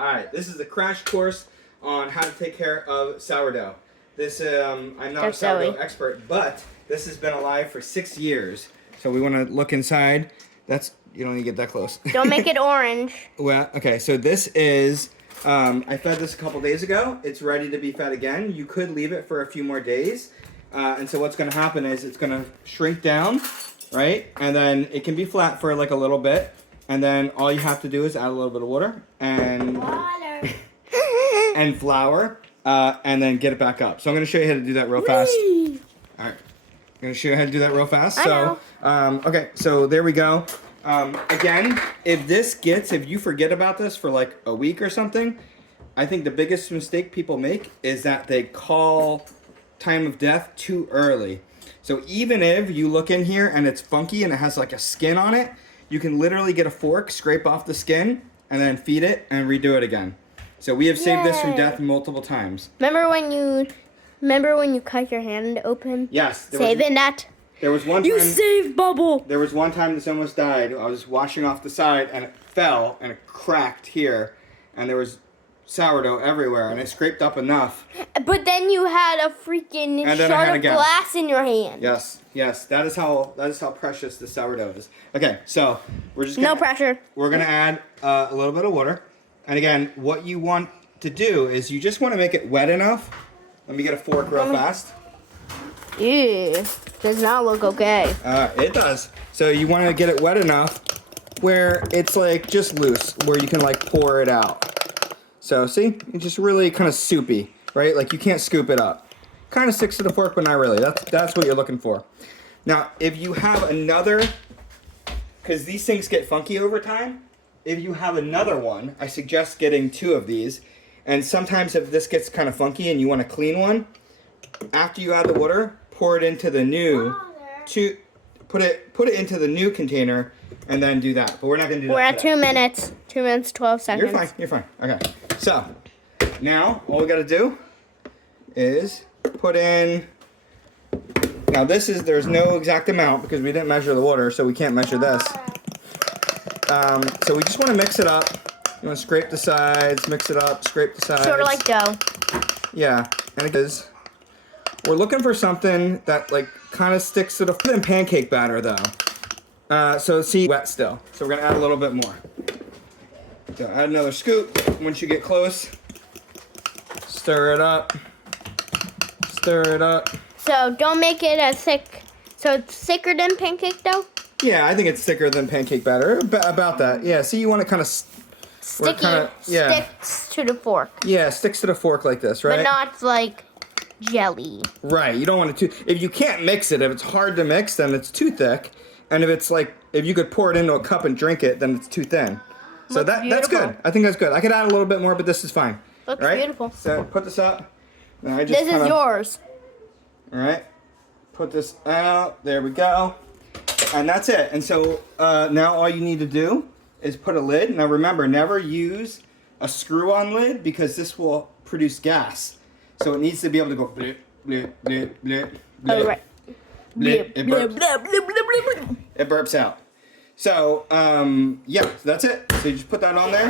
All right, this is a crash course on how to take care of sourdough. This, I'm not a sourdough expert, but this has been alive for 6 years. So we want to look inside. That's, you don't need to get that close. Don't make it orange. Well, okay, so this is, I fed this a couple days ago. It's ready to be fed again. You could leave it for a few more days. And so what's going to happen is it's going to shrink down, right? And then it can be flat for like a little bit. And then all you have to do is add a little bit of water and and flour, and then get it back up. So I'm going to show you how to do that real fast. All right, I'm going to show you how to do that real fast. Okay, so there we go. Again, if you forget about this for like a week or something, I think the biggest mistake people make is that they call time of death too early. So even if you look in here and it's funky and it has like a skin on it, you can literally get a fork, scrape off the skin, and then feed it and redo it again. So we have saved this from death multiple times. Remember when you cut your hand open? Yes. Saving that. There was one time. You saved Bubble. There was one time this almost died. I was washing off the side and it fell and it cracked here, and there was sourdough everywhere, and it scraped up enough. But then you had a freaking shard of glass in your hand. Yes, that is how precious the sourdough is. Okay, so we're just no pressure. We're gonna add a little bit of water, and again, what you want to do is you just want to make it wet enough. Let me get a fork real fast. Ew, does not look okay. It does. So you want to get it wet enough where it's like just loose, where you can like pour it out. So see, it's just really kind of soupy, right? Like you can't scoop it up. Kind of sticks to the fork, but not really. That's what you're looking for. Now, if you have another, because these things get funky over time, if you have another one, I suggest getting 2 of these. And sometimes if this gets kind of funky and you want a clean one, after you add the water, pour it into the new, put it into the new container, and then do that. But we're not going to do that. We're at 2 minutes. 2 minutes, 12 seconds. You're fine. Okay. So, now all we got to do is put in. Now there's no exact amount because we didn't measure the water, so we can't measure this. So we just want to mix it up. You want to scrape the sides, mix it up, scrape the sides. Sort of like dough. Yeah, and it is. We're looking for something that like kind of sticks to the pancake batter though. So see, wet still. So we're gonna add a little bit more. So add another scoop. Once you get close, stir it up. Stir it up. So don't make it as thick. So it's thicker than pancake dough? Yeah, I think it's thicker than pancake batter. About that. Yeah, see, you want it kind of sticky. Sticks to the fork. Yeah, sticks to the fork like this, right? But not like jelly. Right. You don't want it to. If you can't mix it, if it's hard to mix, then it's too thick. And if it's like, if you could pour it into a cup and drink it, then it's too thin. So that's good. I think that's good. I could add a little bit more, but this is fine. Looks beautiful. So put this up. This is yours. All right. Put this out. There we go. And that's it. And so now all you need to do is put a lid. Now remember, never use a screw-on lid because this will produce gas. So it needs to be able to go blip, blip, blip, blip, blip. Oh, right. Blip. It burps. It burps out. So, yeah, so that's it. So you just put that on there,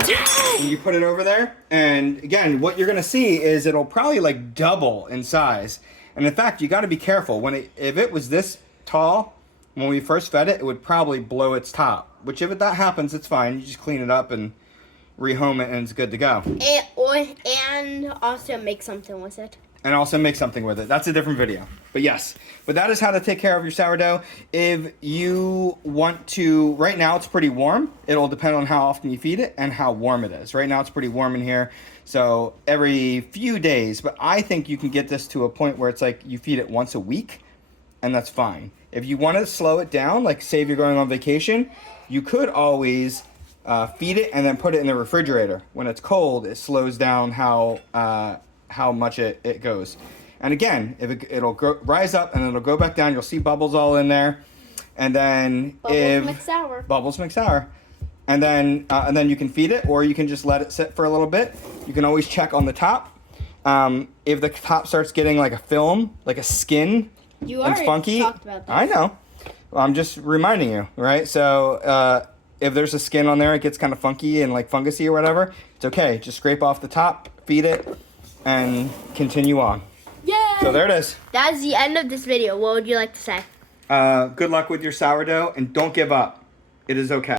and you put it over there. And again, what you're gonna see is it'll probably like double in size. And in fact, you gotta be careful. If it was this tall, when we first fed it, it would probably blow its top. Which if that happens, it's fine. You just clean it up and rehome it and it's good to go. And also make something with it. And also make something with it. That's a different video. But yes, but that is how to take care of your sourdough. If you want to, right now it's pretty warm. It'll depend on how often you feed it and how warm it is. Right now it's pretty warm in here. So every few days, but I think you can get this to a point where it's like you feed it once a week and that's fine. If you want to slow it down, like say if you're going on vacation, you could always feed it and then put it in the refrigerator. When it's cold, it slows down how much it goes. And again, if it'll rise up and it'll go back down, you'll see bubbles all in there. And then bubbles make sour. And then you can feed it, or you can just let it sit for a little bit. You can always check on the top. If the top starts getting like a film, like a skin, it's funky. Talked about this. I know. Well, I'm just reminding you, right? So if there's a skin on there, it gets kind of funky and like fungusy or whatever. It's okay. Just scrape off the top, feed it, and continue on. Yay! So there it is. That's the end of this video. What would you like to say? Good luck with your sourdough, and don't give up. It is okay.